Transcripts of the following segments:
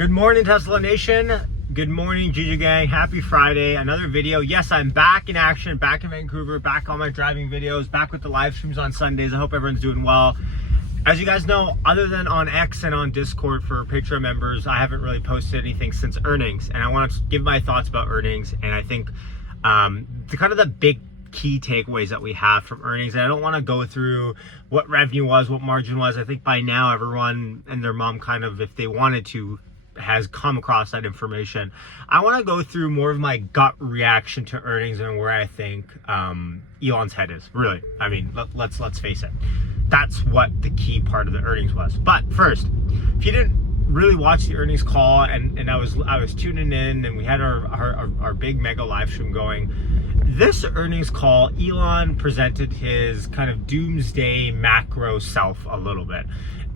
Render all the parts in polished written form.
Good morning, Tesla Nation. Good morning, Juju Gang. Happy Friday. Another video. Yes, I'm back in action, back in Vancouver, back on my driving videos, back with the live streams on Sundays. I hope everyone's doing well. As you guys know, other than on X and on Discord for Patreon members, I haven't really posted anything since earnings. And I want to give my thoughts about earnings. And I think the big key takeaways that we have from earnings. And I don't want to go through what revenue was, what margin was. I think by now everyone and their mom kind of, if they wanted to, has come across that information. I want to go through more of my gut reaction to earnings and where I think Elon's head is. Really, I mean, let's face it. That's what the key part of the earnings was. But first, if you didn't really watch the earnings call, and I was tuning in, and we had our big mega live stream going. This earnings call, Elon presented his kind of doomsday macro self a little bit.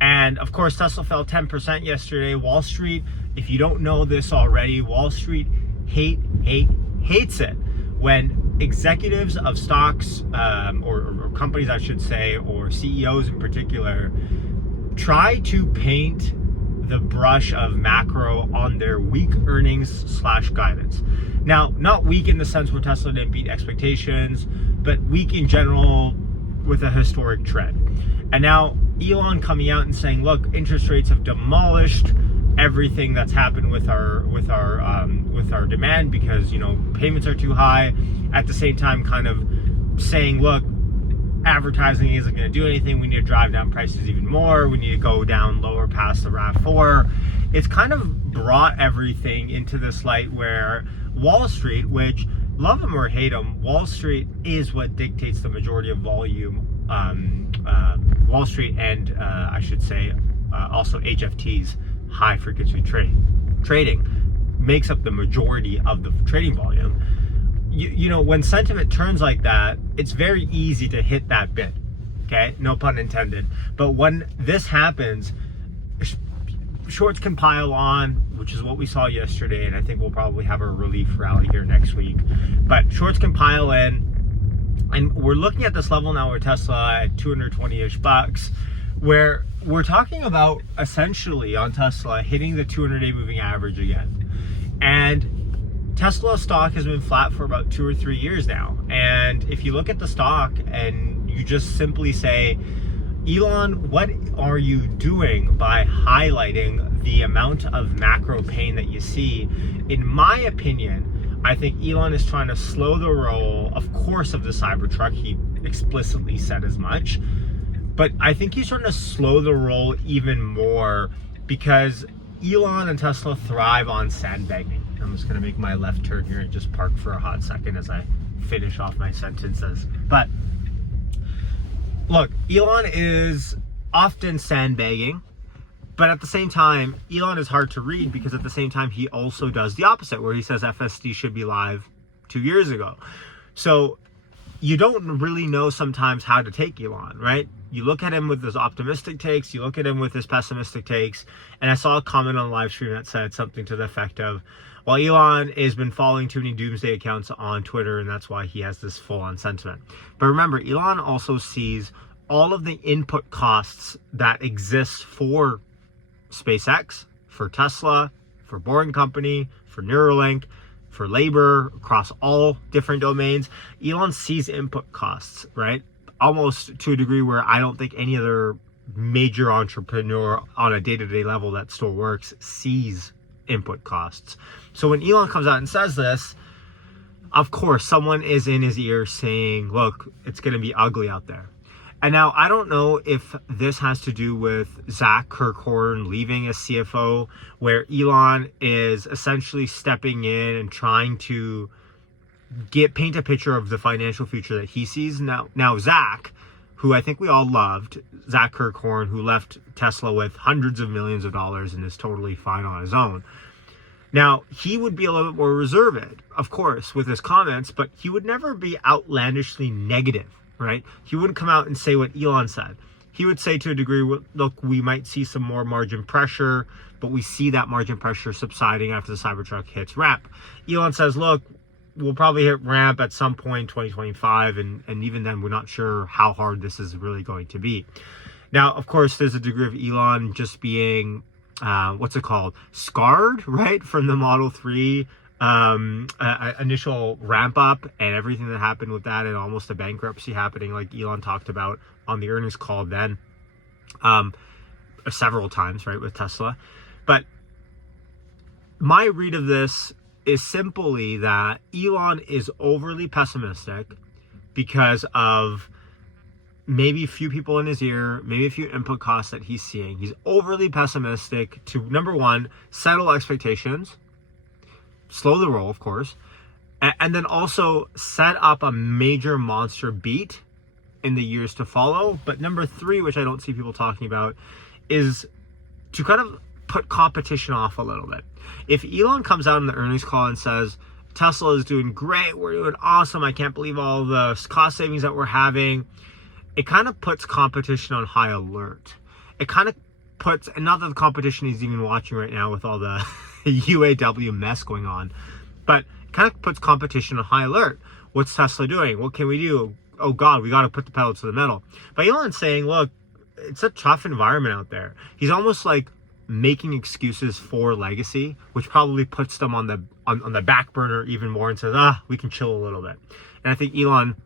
And of course, Tesla fell 10% yesterday. Wall Street, if you don't know this already, Wall Street hates it when executives of stocks or companies, I should say, or CEOs in particular, try to paint the brush of macro on their weak earnings / guidance. Now, not weak in the sense where Tesla didn't beat expectations, but weak in general with a historic trend. And now Elon coming out and saying, look, interest rates have demolished everything that's happened with our demand because, you know, payments are too high. At the same time, kind of saying, look, advertising isn't going to do anything. We need to drive down prices even more. We need to go down lower past the RAV4. It's kind of brought everything into this light where Wall Street, which love them or hate them, Wall Street is what dictates the majority of volume. Wall Street and I should say also HFT's high frequency trading makes up the majority of the trading volume. You know, when sentiment turns like that, it's very easy to hit that bid. Okay, no pun intended. But when this happens, shorts can pile on, which is what we saw yesterday, and I think we'll probably have a relief rally here next week. But shorts can pile in. And we're looking at this level now where Tesla at 220-ish bucks, where we're talking about essentially on Tesla hitting the 200-day moving average again. And Tesla stock has been flat for about 2 or 3 years now. And if you look at the stock and you just simply say, Elon, what are you doing by highlighting the amount of macro pain that you see? In my opinion, I think Elon is trying to slow the roll, of course, of the Cybertruck. He explicitly said as much. But I think he's trying to slow the roll even more because Elon and Tesla thrive on sandbagging. I'm just going to make my left turn here and just park for a hot second as I finish off my sentences. But look, Elon is often sandbagging. But at the same time, Elon is hard to read because at the same time, he also does the opposite, where he says FSD should be live 2 years ago. So you don't really know sometimes how to take Elon, right? You look at him with his optimistic takes, you look at him with his pessimistic takes. And I saw a comment on the live stream that said something to the effect of, well, Elon has been following too many doomsday accounts on Twitter, and that's why he has this full-on sentiment. But remember, Elon also sees all of the input costs that exist for SpaceX, for Tesla, for Boring Company, for Neuralink, for labor, across all different domains. Elon sees input costs, right? Almost to a degree where I don't think any other major entrepreneur on a day-to-day level that still works sees input costs. So when Elon comes out and says this, of course, someone is in his ear saying, look, it's going to be ugly out there. And now, I don't know if this has to do with Zach Kirkhorn leaving as CFO, where Elon is essentially stepping in and trying to paint a picture of the financial future that he sees. Now Zach, who I think we all loved, Zach Kirkhorn, who left Tesla with hundreds of millions of dollars and is totally fine on his own. Now, he would be a little bit more reserved, of course, with his comments, but he would never be outlandishly negative. Right? He wouldn't come out and say what Elon said. He would say to a degree, look, we might see some more margin pressure, but we see that margin pressure subsiding after the Cybertruck hits ramp. Elon says, look, we'll probably hit ramp at some point 2025, and even then we're not sure how hard this is really going to be. Now, of course, there's a degree of Elon just being what's it called? Scarred, right? From the Model 3 initial ramp up and everything that happened with that, and almost a bankruptcy happening, like Elon talked about on the earnings call then, several times, right, with Tesla. But my read of this is simply that Elon is overly pessimistic because of maybe a few people in his ear, maybe a few input costs that he's seeing. He's overly pessimistic to, number one, settle expectations, slow the roll, of course, and then also set up a major monster beat in the years to follow. But number three, which I don't see people talking about, is to kind of put competition off a little bit. If Elon comes out in the earnings call and says, Tesla is doing great, we're doing awesome, I can't believe all the cost savings that we're having, it kind of puts competition on high alert. It kind of puts, and not that the competition is even watching right now with all the UAW mess going on, but it kind of puts competition on high alert. What's Tesla doing? What can we do? Oh God, we got to put the pedal to the metal. But Elon's saying, look, it's a tough environment out there. He's almost like making excuses for legacy, which probably puts them on the back burner even more, and says, we can chill a little bit. And I think Elon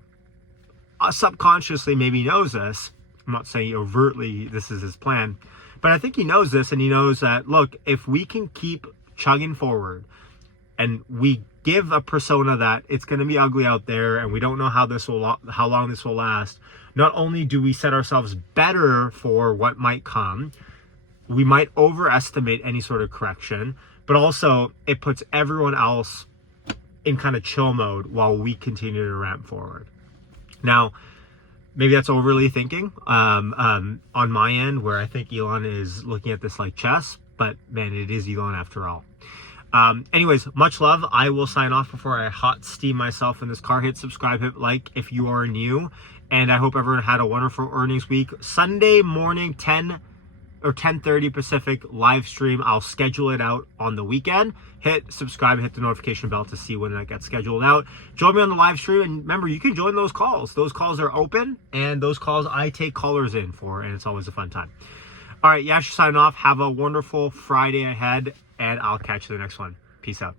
subconsciously maybe knows this. I'm not saying overtly this is his plan, but I think he knows this, and he knows that, look, if we can keep chugging forward and we give a persona that it's going to be ugly out there and we don't know how long this will last, not only do we set ourselves better for what might come, we might overestimate any sort of correction, but also it puts everyone else in kind of chill mode while we continue to ramp forward. Now, maybe that's overly thinking on my end, where I think Elon is looking at this like chess, but man, it is Elon after all. Anyways, much love. I will sign off before I hot steam myself in this car. Hit subscribe, hit like if you are new, and I hope everyone had a wonderful earnings week. Sunday morning, 10 or 10:30 Pacific live stream. I'll schedule it out on the weekend. Hit subscribe, hit the notification bell to see when that gets scheduled out. Join me on the live stream, and remember, you can join those calls. Those calls are open, and those calls I take callers in for, and it's always a fun time. All right, Yash signing off. Have a wonderful Friday ahead, and I'll catch you in the next one. Peace out.